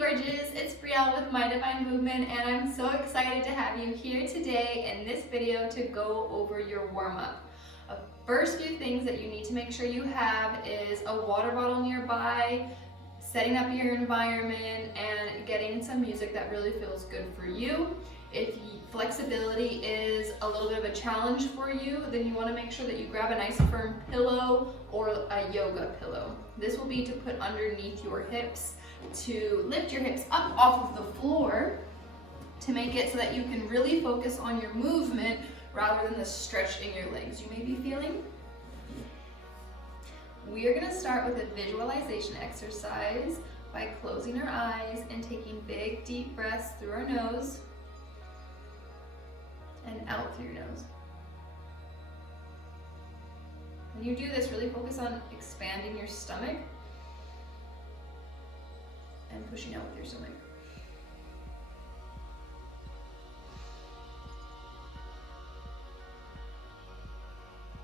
gorgeous, it's Brielle with My Divine Movement, and I'm so excited to have you here today in this video to go over your warm-up. First few things that you need to make sure you have is a water bottle nearby, setting up your environment, and getting some music that really feels good for you. If flexibility is a little bit of a challenge for you, then you want to make sure that you grab a nice firm pillow or a yoga pillow. This will be to put underneath your hips to lift your hips up off of the floor to make it so that you can really focus on your movement rather than the stretch in your legs you may be feeling. We are going to start with a visualization exercise by closing our eyes and taking big deep breaths through our nose and out through your nose. When you do this, really focus on expanding your stomach and pushing out with your stomach.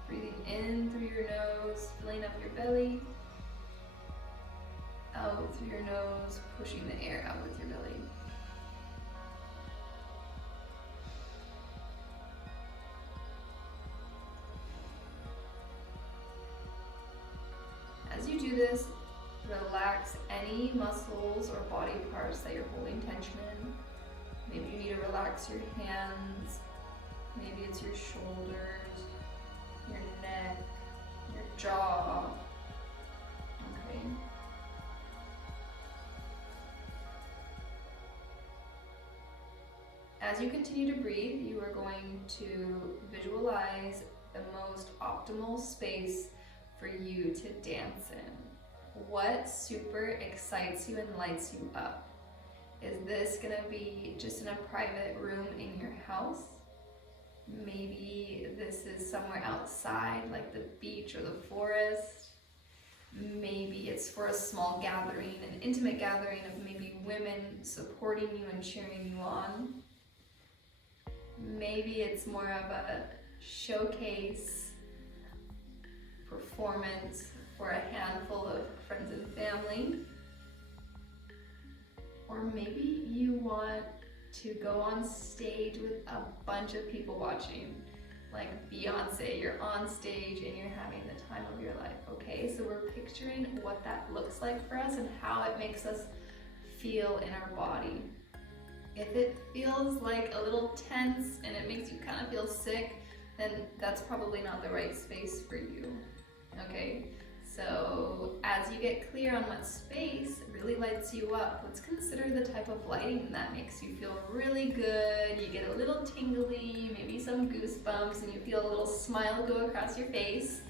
Breathing in through your nose, filling up your belly. Out through your nose, pushing the air out with your belly. As you do this, relax any muscles or body parts that you're holding tension in. Maybe you need to relax your hands, maybe it's your shoulders, your neck, your jaw. Okay. As you continue to breathe, you are going to visualize the most optimal space for you to dance in. What super excites you and lights you up? Is this gonna be just in a private room in your house? Maybe this is somewhere outside, like the beach or the forest. Maybe it's for a small gathering, an intimate gathering of maybe women supporting you and cheering you on. Maybe it's more of a showcase performance for a handful of friends and family. Or maybe you want to go on stage with a bunch of people watching, like Beyonce. You're on stage and you're having the time of your life. Okay, so we're picturing what that looks like for us and how it makes us feel in our body. If it feels like a little tense and it makes you kind of feel sick, then that's probably not the right space for you. Okay, so as you get clear on what space really lights you up, let's consider the type of lighting that makes you feel really good. You get a little tingly, maybe some goosebumps, and you feel a little smile go across your face.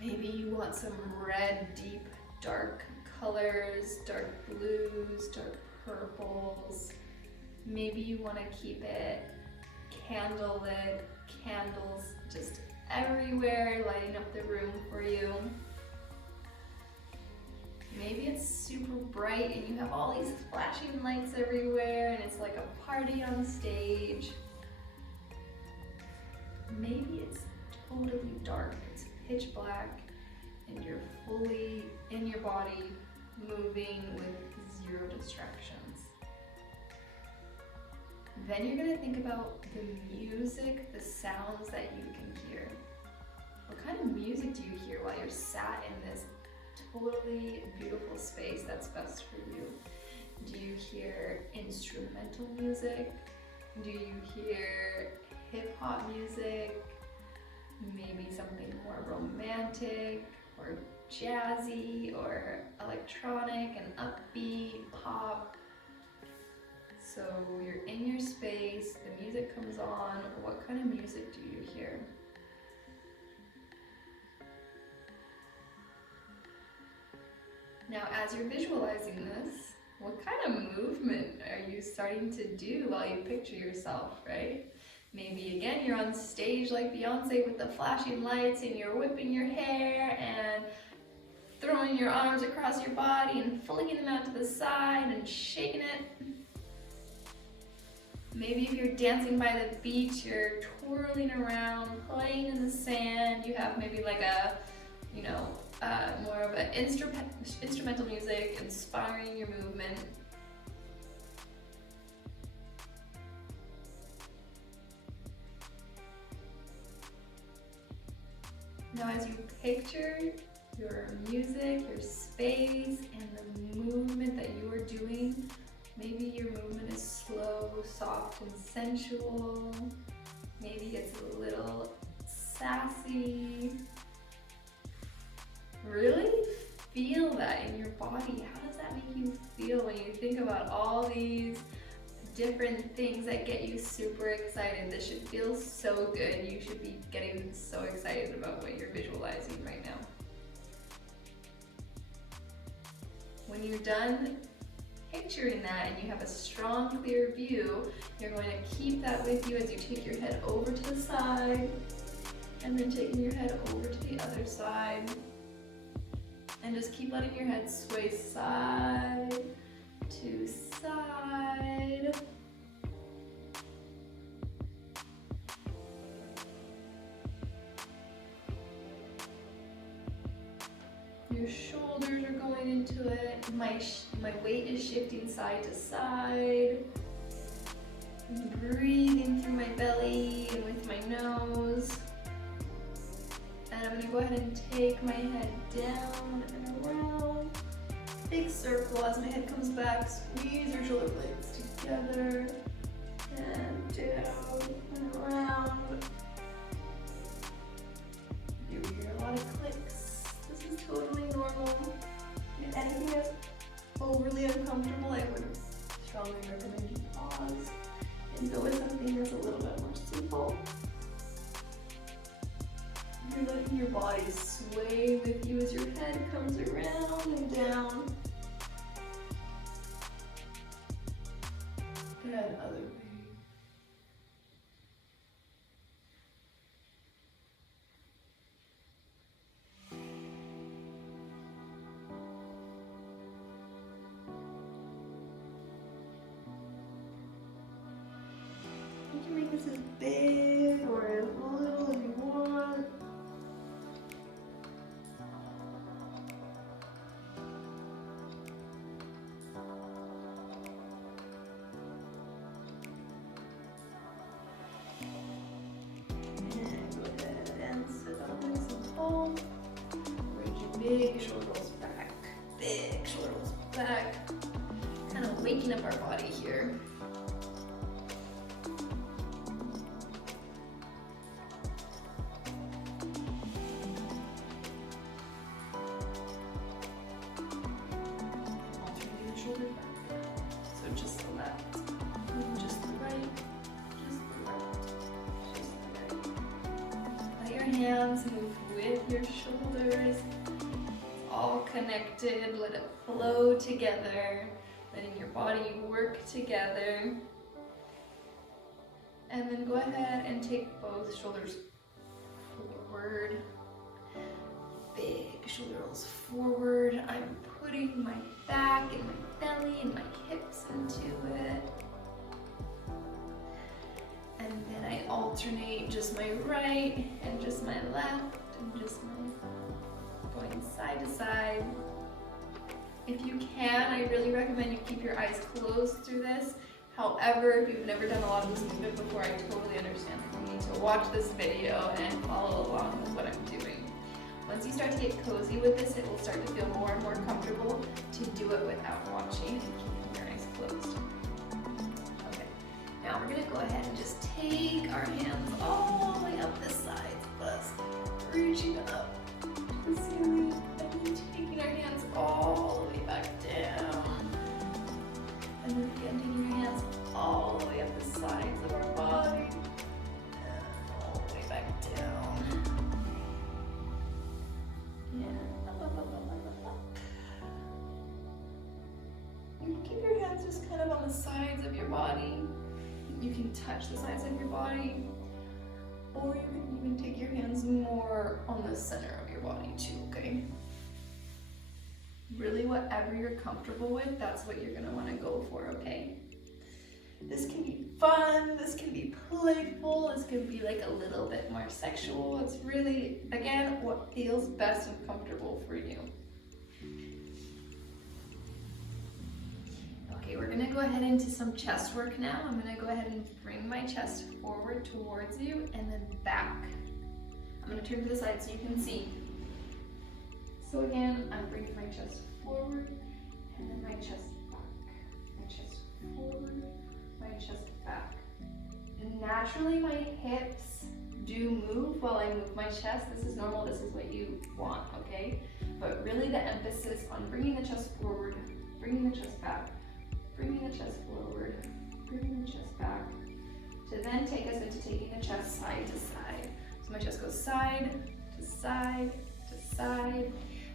Maybe you want some red, deep, dark colors, dark blues, dark purples. Maybe you want to keep it candlelit, candles just everywhere, lighting up the room for you. Maybe it's super bright and you have all these flashing lights everywhere and it's like a party on stage. Maybe it's totally dark, it's pitch black, and you're fully in your body, moving with zero distractions. Then you're gonna think about the music, the sounds that you can hear. What kind of music do you hear while you're sat in this totally beautiful space that's best for you? Do you hear instrumental music? Do you hear hip hop music? Maybe something more romantic or jazzy or electronic and upbeat pop? So you're in your space, the music comes on. What kind of music do you hear? Now, as you're visualizing this, what kind of movement are you starting to do while you picture yourself, right? Maybe again, you're on stage like Beyonce with the flashing lights and you're whipping your hair and throwing your arms across your body and flinging them out to the side and shaking it. Maybe if you're dancing by the beach, you're twirling around, playing in the sand. You have maybe like a more of an instrumental music, inspiring your movement. Now as you picture your music, your space, and the movement that you are doing, maybe your movement is slow, soft, and sensual. Maybe it's a little sassy. Really feel that in your body. How does that make you feel when you think about all these different things that get you super excited? This should feel so good. You should be getting so excited about what you're visualizing right now. When you're done picturing that and you have a strong, clear view, you're going to keep that with you as you take your head over to the side and then taking your head over to the other side. And just keep letting your head sway side to side. Your shoulders are going into it. My weight is shifting side to side. I'm breathing through my belly and with my nose. And I'm gonna go ahead and take my head down and around. Big circle as my head comes back. Squeeze your shoulder blades together. And down and around. You hear a lot of clicks. This is totally normal. If anything is overly uncomfortable, I would strongly recommend you pause and go with something that's a little bit more simple. You're letting your body sway with you as your head comes around and down. And other way. You can make this as big or as little as you want. Big shoulder rolls back, big shoulder rolls back. Kind of waking up our body here. Alternating the shoulder back. So just the left, and just the right, just the left, just the right. Let your hands move with your shoulders. All connected, let it flow together, letting your body work together. And then go ahead and take both shoulders forward. Big shoulder rolls forward. I'm putting my back and my belly and my hips into it. And then I alternate just my right and just my left and just my going side to side. If you can, I really recommend you keep your eyes closed through this. However, if you've never done a lot of this movement before, I totally understand that you need to watch this video and follow along with what I'm doing. Once you start to get cozy with this, it will start to feel more and more comfortable to do it without watching and keeping your eyes closed. Okay, now we're gonna go ahead and just take our hands all the way up the sides of us, reaching up the ceiling, and then taking our hands all the way back down. And then again, taking your hands all the way up the sides of our body, and all the way back down. And up, up, up, up, up, up. You can keep your hands just kind of on the sides of your body. You can touch the sides of your body, or you can even take your hands more on the center of your body too, okay? Really, whatever you're comfortable with, that's what you're gonna wanna go for, okay? This can be fun, this can be playful, this can be like a little bit more sexual. It's really, again, what feels best and comfortable for you. Okay, we're gonna go ahead into some chest work now. I'm gonna go ahead and bring my chest forward towards you and then back. I'm gonna turn to the side so you can see. So again, I'm bringing my chest forward and then my chest back. My chest forward, my chest back. And naturally my hips do move while I move my chest. This is normal, this is what you want, okay? But really the emphasis on bringing the chest forward, bringing the chest back, bringing the chest forward, bringing the chest back, to then take us into taking the chest side to side. So my chest goes side to side to side.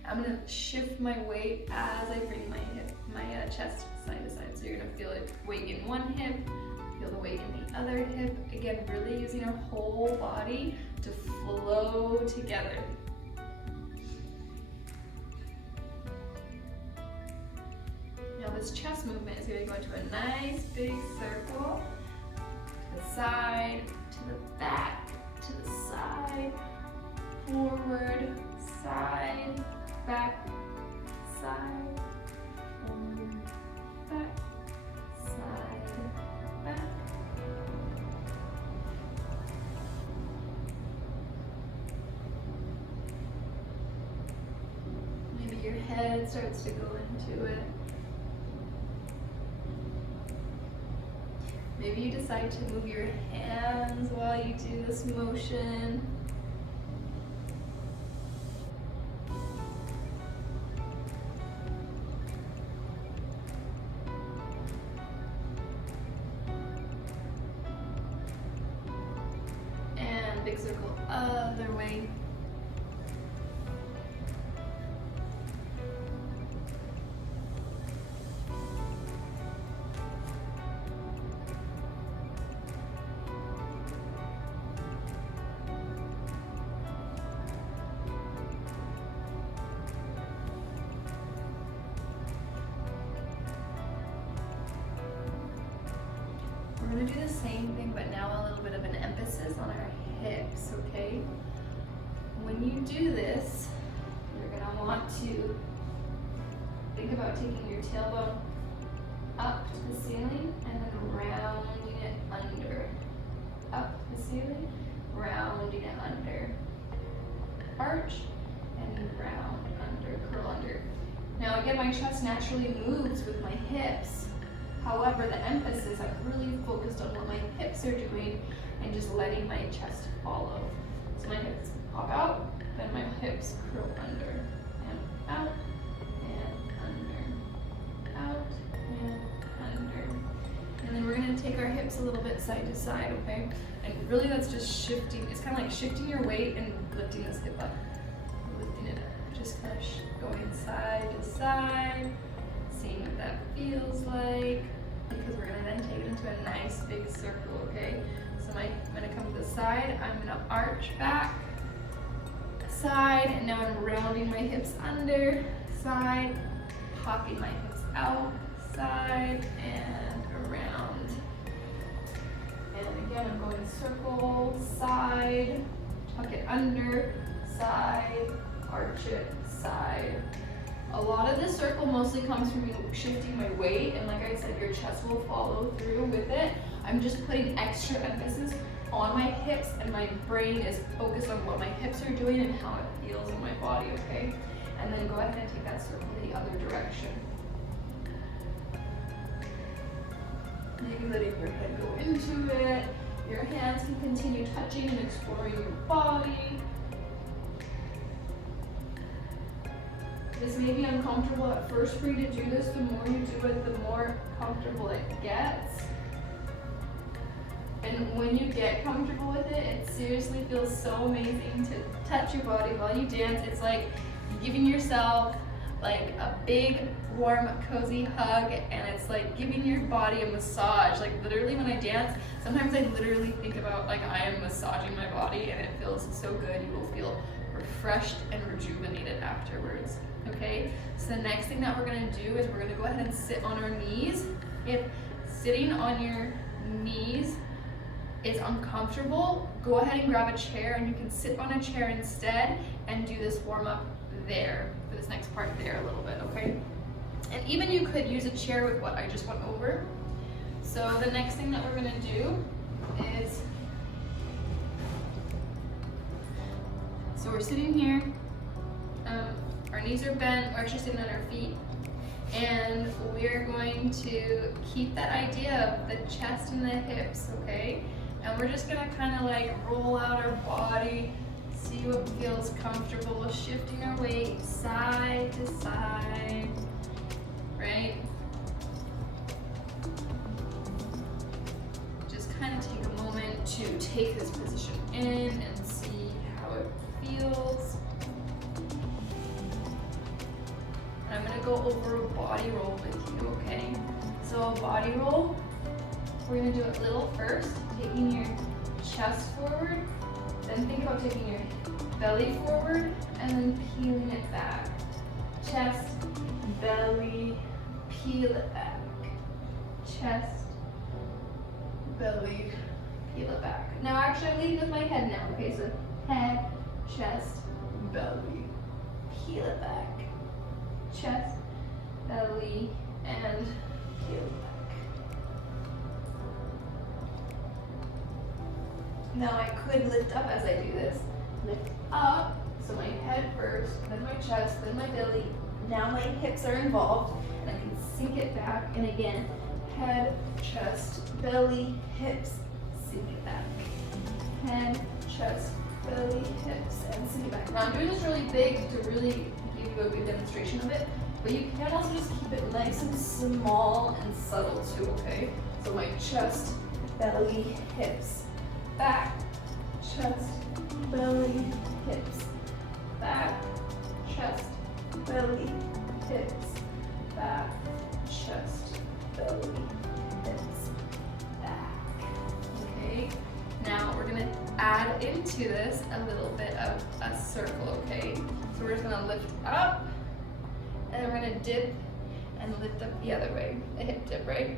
I'm gonna shift my weight as I bring my chest side to side. So you're gonna feel it weight in one hip, feel the weight in the other hip. Again, really using our whole body to flow together. Now this chest movement is gonna go into a nice big circle, to the side, to the back, to the side, forward, side, back, side, forward, back, side, back. Maybe your head starts to go into it. Maybe you decide to move your hands while you do this motion. And big circle other way. We're going to do the same thing, but now a little bit of an emphasis on our hips, okay? When you do this, you're going to want to think about taking your tailbone up to the ceiling and then rounding it under. Up to the ceiling, rounding it under. Arch and round under, curl under. Now again, my chest naturally moves with my hips. However, the emphasis, I've really focused on what my hips are doing and just letting my chest follow. So my hips pop out, then my hips curl under, and out, and under, out, and under. And then we're gonna take our hips a little bit side to side, okay? And really that's just shifting, it's kind of like shifting your weight and lifting this hip up, lifting it up. Just kind of going side to side, seeing what that feels like, because we're gonna then take it into a nice big circle, okay? So I'm gonna come to the side, I'm gonna arch back, side, and now I'm rounding my hips under, side, popping my hips out, side, and around. And again, I'm going circle, side, tuck it under, side, arch it, side. A lot of this circle mostly comes from you shifting my weight, and like I said, your chest will follow through with it. I'm just putting extra emphasis on my hips, and my brain is focused on what my hips are doing and how it feels in my body, okay? And then go ahead and take that circle the other direction. Maybe letting your head go into it. Your hands can continue touching and exploring your body. This may be uncomfortable at first for you to do this. The more you do it, the more comfortable it gets. And when you get comfortable with it, it seriously feels so amazing to touch your body while you dance. It's like giving yourself like a big, warm, cozy hug, and it's like giving your body a massage. Like literally when I dance, sometimes I literally think about like I am massaging my body, and it feels so good. You will feel refreshed and rejuvenated afterwards. Okay, so the next thing that we're gonna do is we're gonna go ahead and sit on our knees. If sitting on your knees is uncomfortable, go ahead and grab a chair, and you can sit on a chair instead and do this warm up there, for this next part there a little bit, okay? And even you could use a chair with what I just went over. So the next thing that we're gonna do is, so we're sitting here, our knees are bent, we're actually sitting on our feet, and we're going to keep that idea of the chest and the hips, okay? And we're just gonna kind of like roll out our body, see what feels comfortable, shifting our weight side to side, right? Just kind of take a moment to take this position in and see how it feels. And I'm gonna go over a body roll with you, okay? So a body roll, we're gonna do it little first, taking your chest forward, then think about taking your belly forward and then peeling it back. Chest, belly, peel it back. Chest, belly, peel it back. Now actually I'm leading with my head now, okay? So head, chest, belly, peel it back. Chest, belly, and peel it back. Now I could lift up as I do this. Lift up, so my head first, then my chest, then my belly. Now my hips are involved, and I can sink it back. And again, head, chest, belly, hips, sink it back. Head, chest, belly, hips, and sink it back. Now I'm doing this really big to really give you a good demonstration of it, but you can also just keep it nice and small and subtle too, okay? So my chest, belly, hips, back, chest, belly, hips, back, chest, belly, hips, back, chest, belly, hips, back. Okay, now we're gonna add into this a little bit of a circle, okay? So we're just gonna lift up, and then we're gonna dip and lift up the other way, a hip dip, right?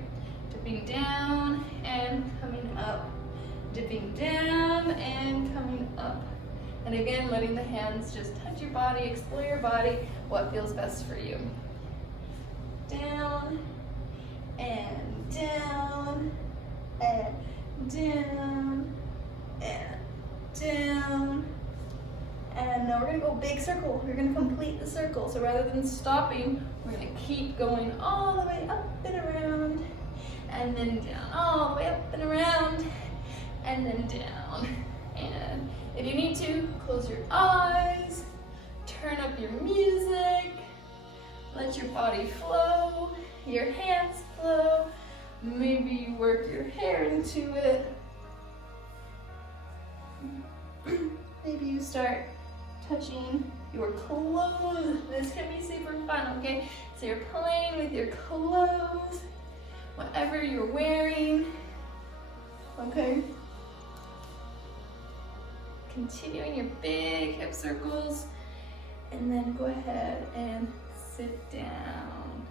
Dipping down and coming up. Dipping down and coming up. And again, letting the hands just touch your body, explore your body, what feels best for you. Down and down and down and down. And now we're gonna go big circle. We're gonna complete the circle. So rather than stopping, we're gonna keep going all the way up and around, and then down, all the way up and around, and then down. And if you need to, close your eyes, turn up your music, let your body flow, your hands flow, maybe you work your hair into it. Maybe you start touching your clothes. This can be super fun, okay? So you're playing with your clothes, whatever you're wearing, okay? Continuing your big hip circles, and then go ahead and sit down,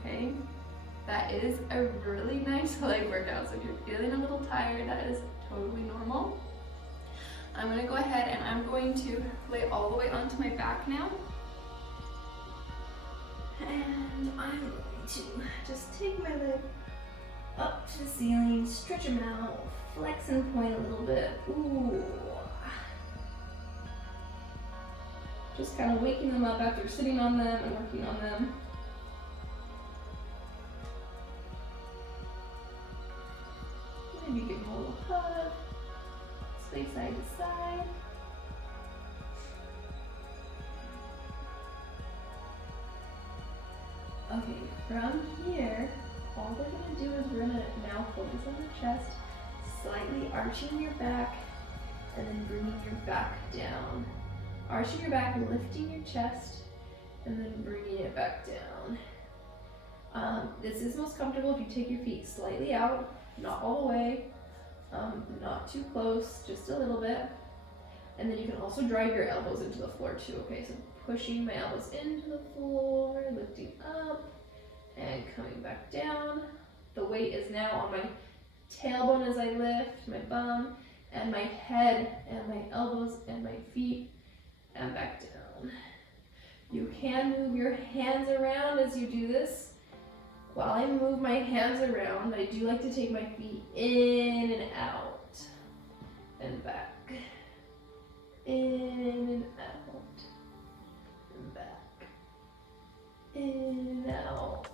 okay? That is a really nice leg workout, so if you're feeling a little tired, that is totally normal. I'm gonna go ahead and I'm going to lay all the way onto my back now. And I'm going to just take my leg up to the ceiling, stretch them out, flex and point a little bit. Ooh. Just kind of waking them up after sitting on them and working on them. Maybe give them a little hug. Sway side to side. Okay, from here, all we're gonna do is we're gonna now focus on the chest, slightly arching your back, and then bringing your back down. Arching your back, lifting your chest, and then bringing it back down. This is most comfortable if you take your feet slightly out, not all the way, not too close, just a little bit. And then you can also drive your elbows into the floor too, okay? So pushing my elbows into the floor, lifting up, and coming back down. The weight is now on my tailbone as I lift, my bum, and my head, and my elbows, and my feet, and back down. You can move your hands around as you do this. While I move my hands around, I do like to take my feet in and out, and back. In and out, and back. In and out.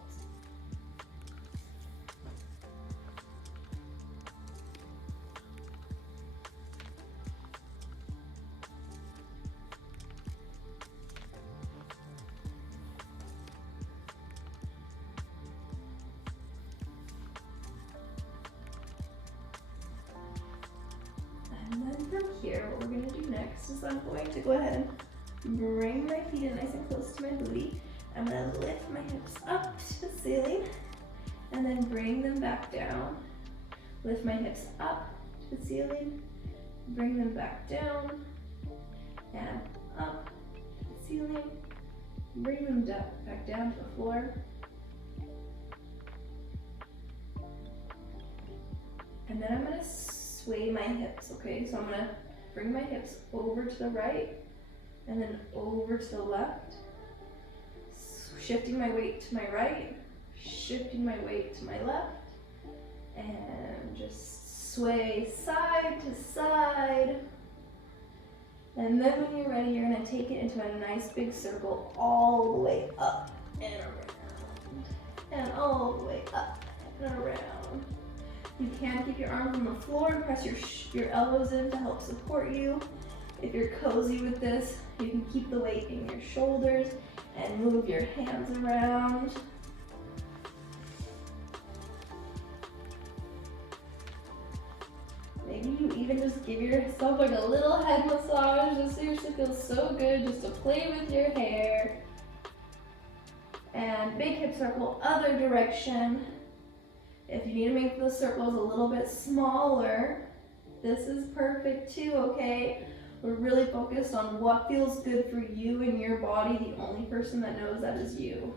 And then from here, what we're going to do next is I'm going to go ahead and bring my feet in nice and close to my booty. I'm going to lift my hips up to the ceiling and then bring them back down. Lift my hips up to the ceiling, bring them back down, and up to the ceiling, bring them back down to the floor. And then I'm going to sway my hips, okay? So I'm going to bring my hips over to the right and then over to the left. Shifting my weight to my right, shifting my weight to my left, and just sway side to side. And then when you're ready, you're going to take it into a nice big circle all the way up and around, and all the way up and around. You can keep your arms on the floor and press your elbows in to help support you. If you're cozy with this, you can keep the weight in your shoulders and move your hands around. Maybe you even just give yourself like a little head massage. This seriously feels so good just to play with your hair. And big hip circle, other direction. If you need to make the circles a little bit smaller, this is perfect too, okay? We're really focused on what feels good for you and your body. The only person that knows that is you.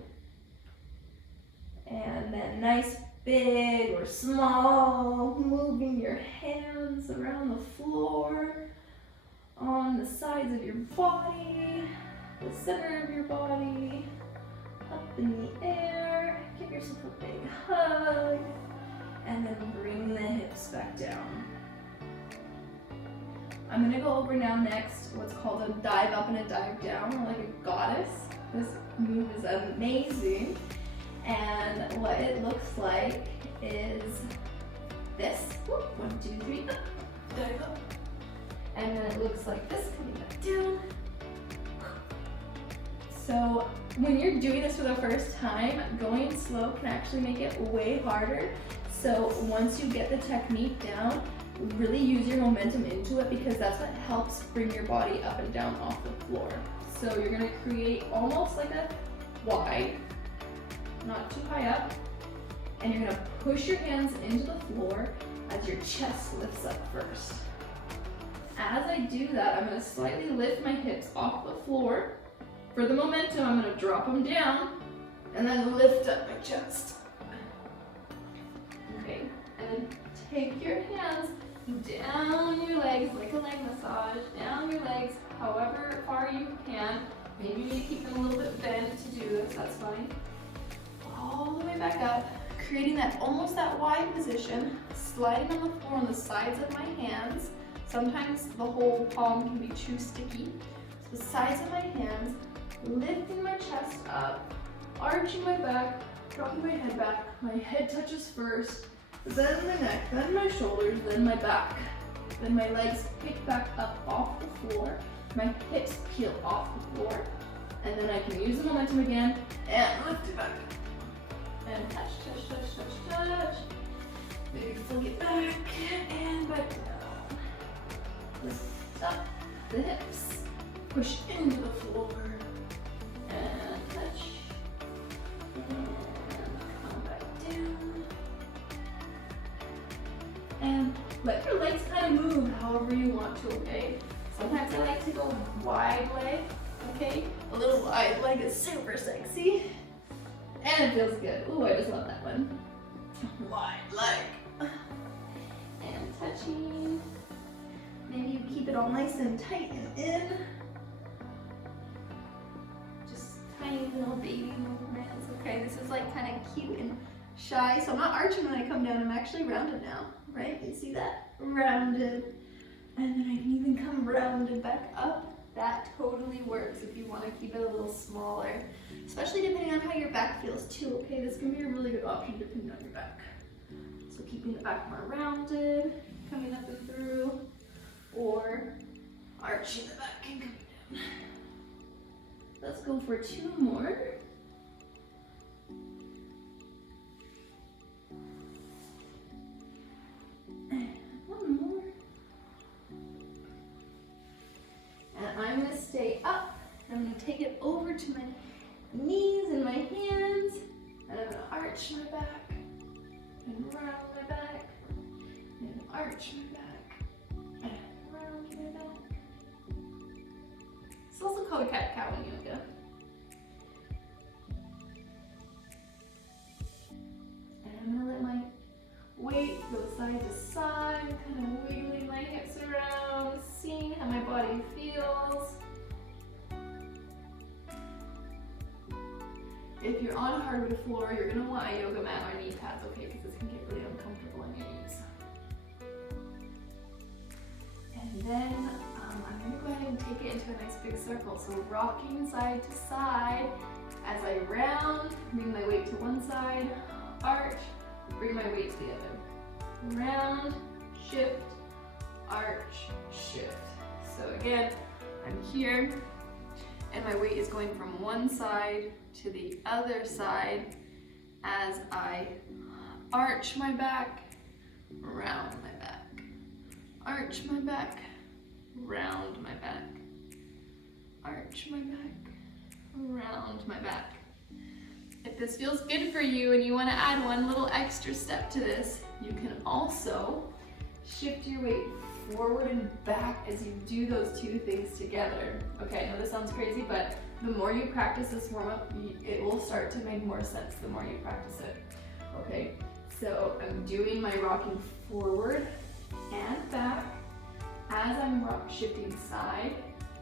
And then nice big or small, moving your hands around the floor, on the sides of your body, the center of your body, up in the air. Give yourself a big hug, and then bring the hips back down. I'm going to go over now next what's called a dive up and a dive down, or like a goddess. This move is amazing. And what it looks like is this. 1, 2, 3, up, dive up. And then it looks like this, coming back down. So when you're doing this for the first time, going slow can actually make it way harder. So once you get the technique down, really use your momentum into it, because that's what helps bring your body up and down off the floor. So you're gonna create almost like a Y, not too high up, and you're gonna push your hands into the floor as your chest lifts up first. As I do that, I'm gonna slightly lift my hips off the floor. For the momentum, I'm gonna drop them down and then lift up my chest. Okay, and take your hands down your legs like a leg massage, down your legs however far you can. Maybe you need to keep them a little bit bent to do this, that's fine. All the way back up, creating that almost that Y position, sliding on the floor on the sides of my hands. Sometimes the whole palm can be too sticky. So the sides of my hands, lifting my chest up, arching my back, dropping my head back. My head touches first, then my neck, then my shoulders, then my back. Then my legs pick back up off the floor. My hips peel off the floor. And then I can use the momentum again and lift it back. And touch, touch, touch, touch, touch. Maybe flick it back and back down. Lift up the hips. Push into the floor. And touch. And come back down. And let your legs kind of move however you want to, okay? Sometimes I like to go wide leg, okay? A little wide leg is super sexy. And it feels good. Ooh, I just love that one. Wide leg. And touching. Maybe you keep it all nice and tight and in. Just tiny little baby movements. Okay, this is like kind of cute and shy. So I'm not arching when I come down. I'm actually rounded now, right? You see that? Rounded. And then I can even come rounded back up. That totally works if you want to keep it a little smaller, especially depending on how your back feels too. Okay, this can be a really good option depending on your back. So keeping the back more rounded, coming up and through, or arching the back and coming down. Let's go for 2 more. And 1 more. And I'm going to stay up. I'm going to take it over to my knees and my hands. And I'm going to arch my back and round my back and arch my back and round my back. It's also called cat-cow in yoga. And I'm going to let my weight go side to side, kind of wiggling my hips around, seeing how my body feels. If you're on hardwood floor, you're going to want a yoga mat or knee pads, okay, because this can get really uncomfortable on your knees. And then I'm going to go ahead and take it into a nice big circle. So rocking side to side as I round, bring my weight to one side, arch, bring my weight to the other. Round, shift, arch, shift. So again, I'm here and my weight is going from one side to the other side as I arch my back, round my back. Arch my back, round my back. Arch my back, round my back. If this feels good for you and you want to add one little extra step to this, you can also shift your weight forward and back as you do those 2 things together. Okay, I know this sounds crazy, but the more you practice this warm-up, it will start to make more sense the more you practice it. Okay, so I'm doing my rocking forward and back as I'm shifting side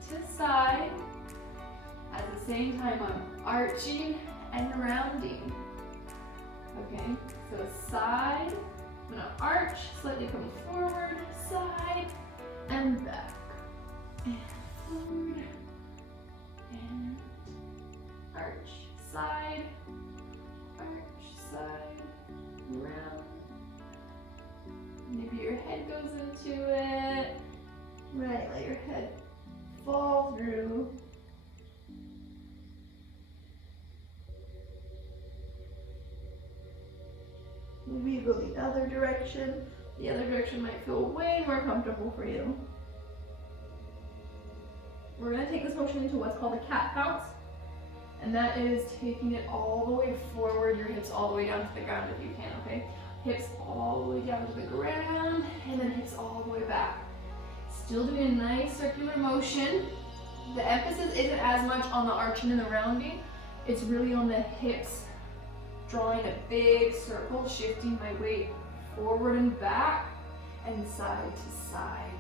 to side. At the same time, I'm arching and rounding. Okay, so side, I'm gonna arch, slightly come forward, side, and back. And forward, and arch, side, round. Maybe your head goes into it. Right, let your head fall through. Maybe go the other direction. The other direction might feel way more comfortable for you. We're going to take this motion into what's called a cat bounce. And that is taking it all the way forward, your hips all the way down to the ground if you can, okay? Hips all the way down to the ground, and then hips all the way back. Still doing a nice circular motion. The emphasis isn't as much on the arching and the rounding. It's really on the hips. Drawing a big circle, shifting my weight forward and back, and side to side.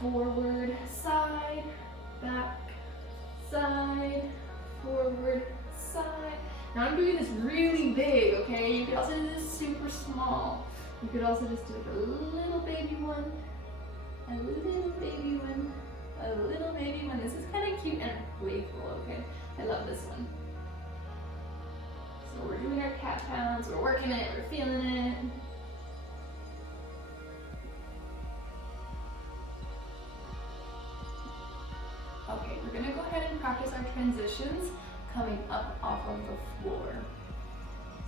Forward, side, back, side, forward, side. Now I'm doing this really big, okay? You could also do this super small. You could also just do like a little baby one, a little baby one, a little baby one. This is kind of cute and playful, okay? I love this one. So we're doing our cat pounds, we're working it, we're feeling it. Okay, we're gonna go ahead and practice our transitions coming up off of the floor.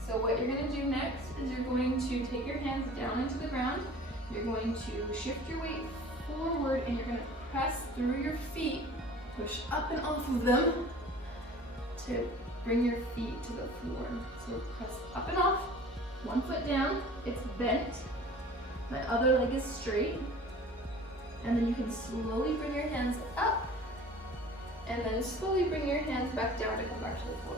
So what you're gonna do next is you're going to take your hands down into the ground. You're going to shift your weight forward and you're gonna press through your feet, push up and off of them to bring your feet to the floor. So press up and off, one foot down, it's bent. My other leg is straight. And then you can slowly bring your hands up and then slowly bring your hands back down to come back to the floor.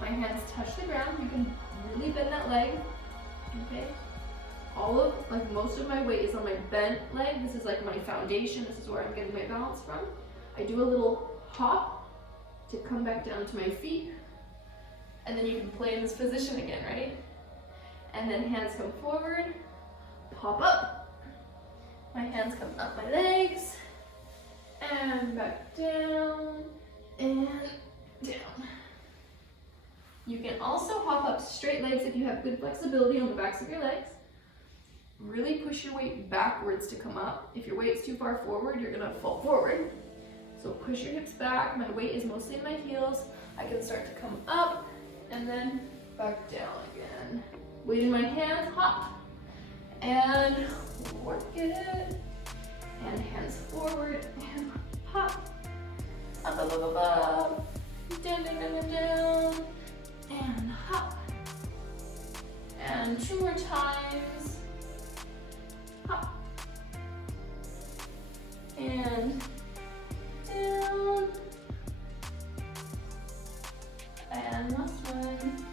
My hands touch the ground. You can really bend that leg, okay? Most of my weight is on my bent leg. This is like my foundation. This is where I'm getting my balance from. I do a little hop to come back down to my feet. And then you can play in this position again, right? And then hands come forward, pop up. My hands come up my legs, and back down, and down. You can also hop up straight legs if you have good flexibility on the backs of your legs. Really push your weight backwards to come up. If your weight's too far forward, you're gonna fall forward. So push your hips back. My weight is mostly in my heels. I can start to come up and then back down again. Weight in my hands, hop, and work it. And hands forward and hop, up, up, up, up, up, down, down, down, down, down, and hop. And 2 more times. Hop. And down. And last one.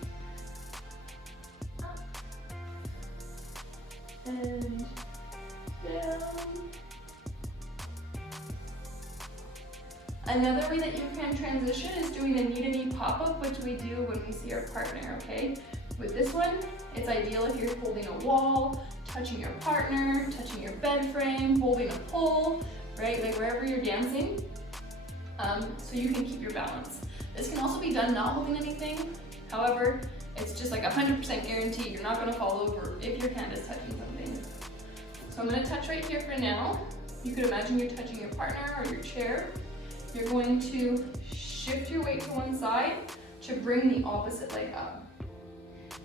Up. And down. Another way that you can transition is doing a knee-to-knee pop-up, which we do when we see our partner, okay? With this one, it's ideal if you're holding a wall, touching your partner, touching your bed frame, holding a pole, right? Like wherever you're dancing, so you can keep your balance. This can also be done not holding anything. However, it's just like 100% guarantee you're not gonna fall over if your hand is touching something. So I'm gonna touch right here for now. You could imagine you're touching your partner or your chair. You're going to shift your weight to one side to bring the opposite leg up.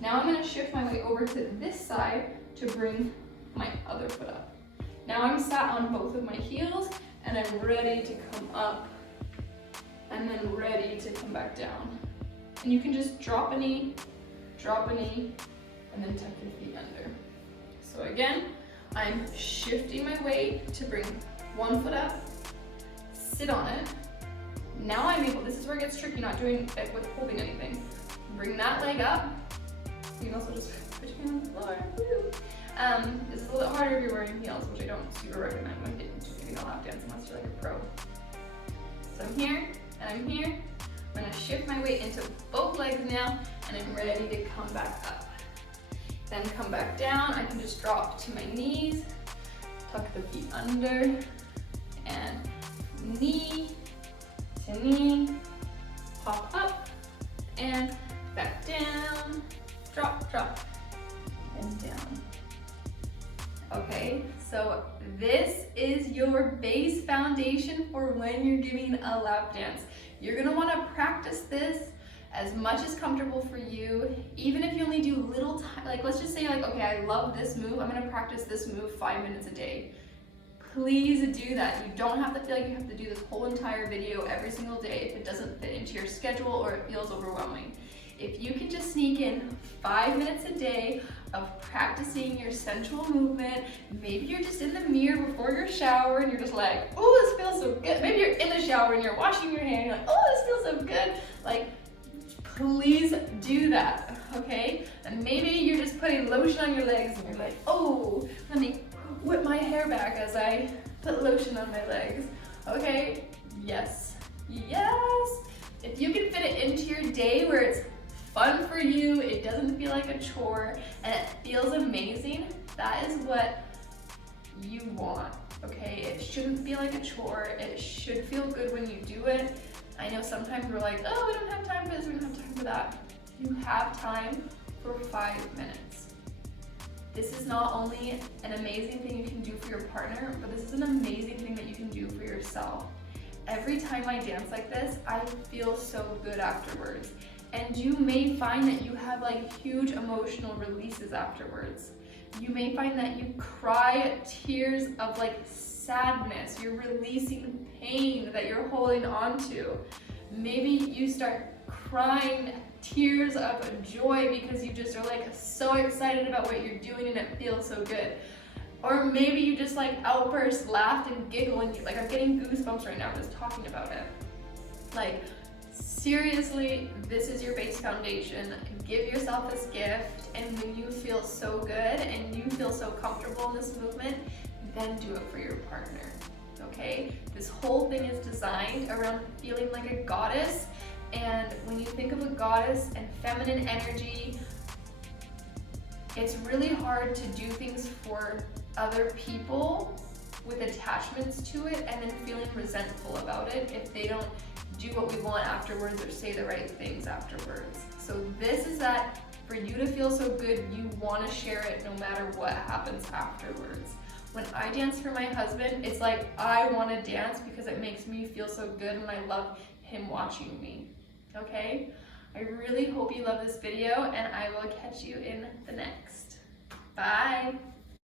Now I'm going to shift my weight over to this side to bring my other foot up. Now I'm sat on both of my heels and I'm ready to come up and then ready to come back down. And you can just drop a knee, and then tuck your feet under. So again, I'm shifting my weight to bring one foot up, sit on it. Now I'm able, this is where it gets tricky, not doing it with holding anything. Bring that leg up. You can also just put your hand on the floor. This is a little bit harder if you're wearing heels, which I don't super recommend when doing a lap dance unless you're like a pro. So I'm here, and I'm here. I'm gonna shift my weight into both legs now, and I'm ready to come back up. Then come back down. I can just drop to my knees, tuck the feet under, and knee to knee, pop up, and back down, drop, drop, and down. Okay, so this is your base foundation for when you're giving a lap dance. You're gonna wanna practice this as much as comfortable for you, even if you only do little time, like let's just say like, okay, I love this move, I'm gonna practice this move 5 minutes a day. Please do that. You don't have to feel like you have to do this whole entire video every single day if it doesn't fit into your schedule or it feels overwhelming. If you can just sneak in 5 minutes a day of practicing your sensual movement, maybe you're just in the mirror before your shower and you're just like, oh, this feels so good. Maybe you're in the shower and you're washing your hair and you're like, oh, this feels so good. Like, please do that, okay? And maybe you're just putting lotion on your legs and you're like, oh, let me whip my hair back as I put lotion on my legs. Okay, yes, yes. If you can fit it into your day where it's fun for you, it doesn't feel like a chore, and it feels amazing, that is what you want, okay? It shouldn't feel like a chore. It should feel good when you do it. I know sometimes we're like, oh, we don't have time for this, we don't have time for that. You have time for 5 minutes. This is not only an amazing thing you can do for your partner, but this is an amazing thing that you can do for yourself. Every time I dance like this, I feel so good afterwards. And you may find that you have like huge emotional releases afterwards. You may find that you cry tears of like sadness. You're releasing pain that you're holding on to. Maybe you start crying tears of joy because you just are like so excited about what you're doing and it feels so good. Or maybe you just like outburst, laugh and giggle and you like, I'm getting goosebumps right now just talking about it. Like Seriously, this is your base foundation. Give yourself this gift, and when you feel so good and you feel so comfortable in this movement, then do it for your partner, okay? This whole thing is designed around feeling like a goddess, and when you think of a goddess and feminine energy, it's really hard to do things for other people with attachments to it and then feeling resentful about it if they don't do what we want afterwards or say the right things afterwards. So this is that for you to feel so good, you want to share it no matter what happens afterwards. When I dance for my husband, it's like I want to dance because it makes me feel so good and I love him watching me, okay? I really hope you love this video, and I will catch you in the next. Bye!